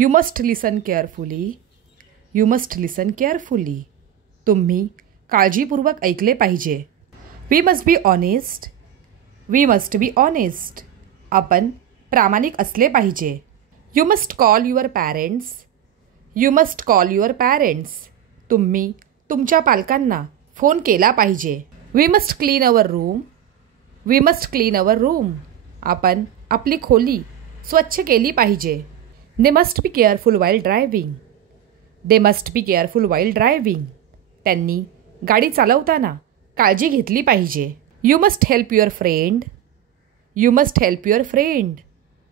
You must listen carefully. You must listen carefully. तुम्ही काळजीपूर्वक ऐकले पाहिजे. We must be honest. We must be honest. आपण प्रामाणिक असले पाहिजे. You must call your parents. You must call your parents. तुम्ही तुमच्या पालकांना फोन केला पाहिजे. We must clean our room. We must clean our room. आपण आपली खोली स्वच्छ केली पाहिजे. They must be careful while driving. They must be careful while driving. त्यांनी गाडी चालवताना काळजी घेतली पाहिजे. You must help your friend. You must help your friend.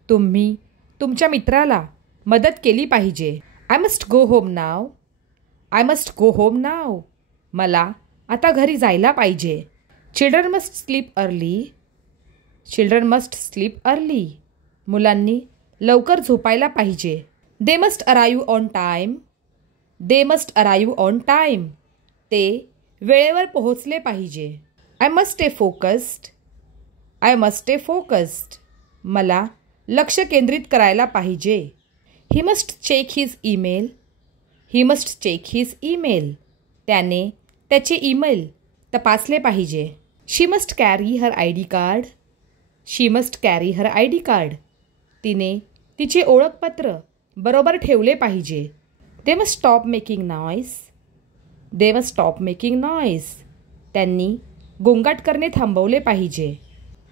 तुम्ही तुमच्या मित्राला मदत केली पाहिजे. I must go home now. I must go home now. मला आता घरी जायला पाहिजे. Children must sleep early. Children must sleep early. मुलांनी लवकर झोपायला पाहिजे. They must arrive on time. They must arrive on time. ते वेळेवर पोहोचले पाहिजे. I must stay focused. I must stay focused. मला लक्ष केंद्रित करायला पाहिजे. He must check his email. He must check his email. त्याने त्याचे ईमेल तपासले पाहिजे. She must carry her I D card. She must carry her I D card. तिने तिचे ओळखपत्र बरोबर ठेवले पाहिजे. They must stop making noise. They must stop making noise. त्यांनी गोंगाट करणे थांबवले पाहिजे.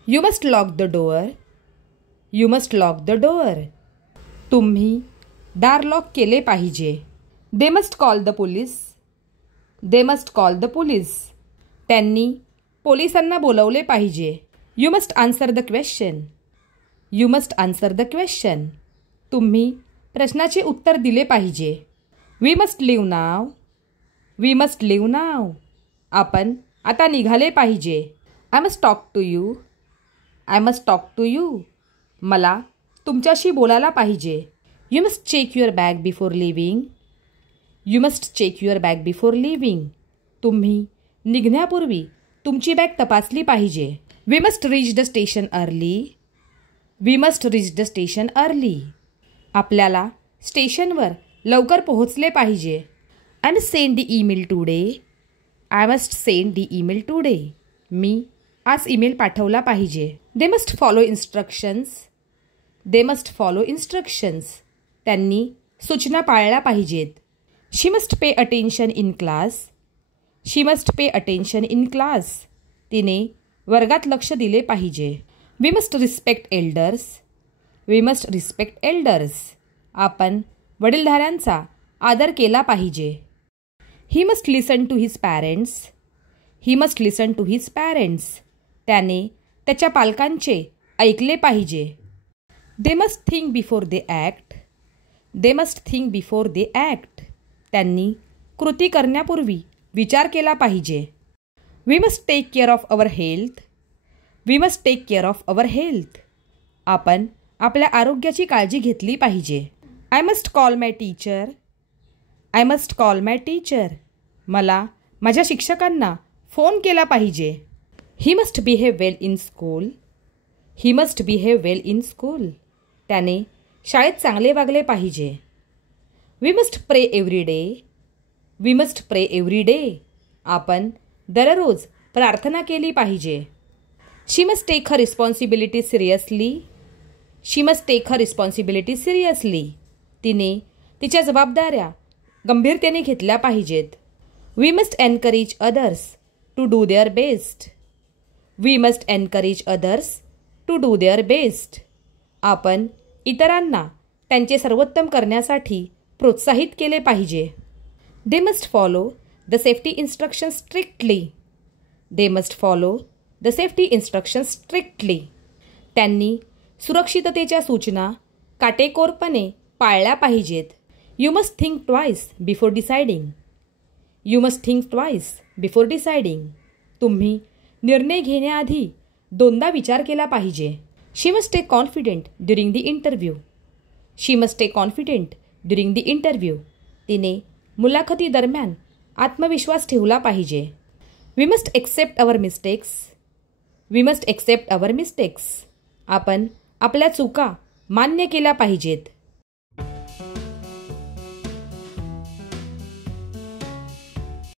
You must lock the door. You must lock the door. तुम्ही दार लॉक केले पाहिजे. They must call the police. They must call the police. त्यांनी पोलिसांना बोलवले पाहिजे. You must answer the question. You must answer the question. तुम्ही प्रश्नाचे उत्तर दिले पाहिजे. We must leave now. We must leave now. आपण आता निघाले पाहिजे. I must talk to you. I must talk to you. मला तुमच्याशी बोलायला पाहिजे. You must check your bag before leaving. You must check your bag before leaving. तुम्ही निघण्यापूर्वी तुमची बॅग तपासली पाहिजे. We must reach the station early. We must reach the station early. आपल्याला स्टेशनवर लवकर पोहोचले पाहिजे. I must send the email today. I must send the email today. मी आज ईमेल पाठवला पाहिजे. They must follow instructions. They must follow instructions. त्यांनी सूचना पाळल्या पाहिजेत. She must pay attention in class. She must pay attention in class. तिने वर्गात लक्ष दिले पाहिजे. We must respect elders. We must respect elders. आपण वडीलधाऱ्यांचा आदर केला पाहिजे. He must listen to his parents. He must listen to his parents. त्याने त्याच्या पालकांचे ऐकले पाहिजे. They must think before they act. They must think before they act. त्यांनी कृती करण्यापूर्वी विचार केला पाहिजे. We must take care of our health. We must take care of our health. आपण आपल्या आरोग्याची काळजी घेतली पाहिजे. I must call my teacher. I must call my teacher. मला माझ्या शिक्षकांना फोन केला पाहिजे. He must behave well in school. He must behave well in school. त्याने शाळेत चांगले वागले पाहिजे. We must pray every day. We must pray every day. आपण दररोज प्रार्थना केली पाहिजे. She must take her responsibility seriously. She must take her responsibility seriously. तिने तिच्या जबाबदाऱ्या गंभीरतेने घेतल्या पाहिजेत. We must encourage others to do their best. We must encourage others to do their best. आपण इतरांना त्यांचे सर्वोत्तम करण्यासाठी प्रोत्साहित केले पाहिजे. They must follow the safety instructions strictly. They must follow the safety instructions strictly. त्यांनी सुरक्षिततेच्या सूचना काटेकोरपणे पाळल्या पाहिजेत. You must think twice before deciding. You must think twice before deciding. तुम्ही निर्णय घेण्याआधी दोनदा विचार केला पाहिजे. She must take confident during the interview. She must take confident during the interview. तिने मुलाखतीदरम्यान आत्मविश्वास ठेवला पाहिजे. We must accept our mistakes. We must accept our mistakes. आपण आपल्या चुका मान्य केल्या पाहिजेत.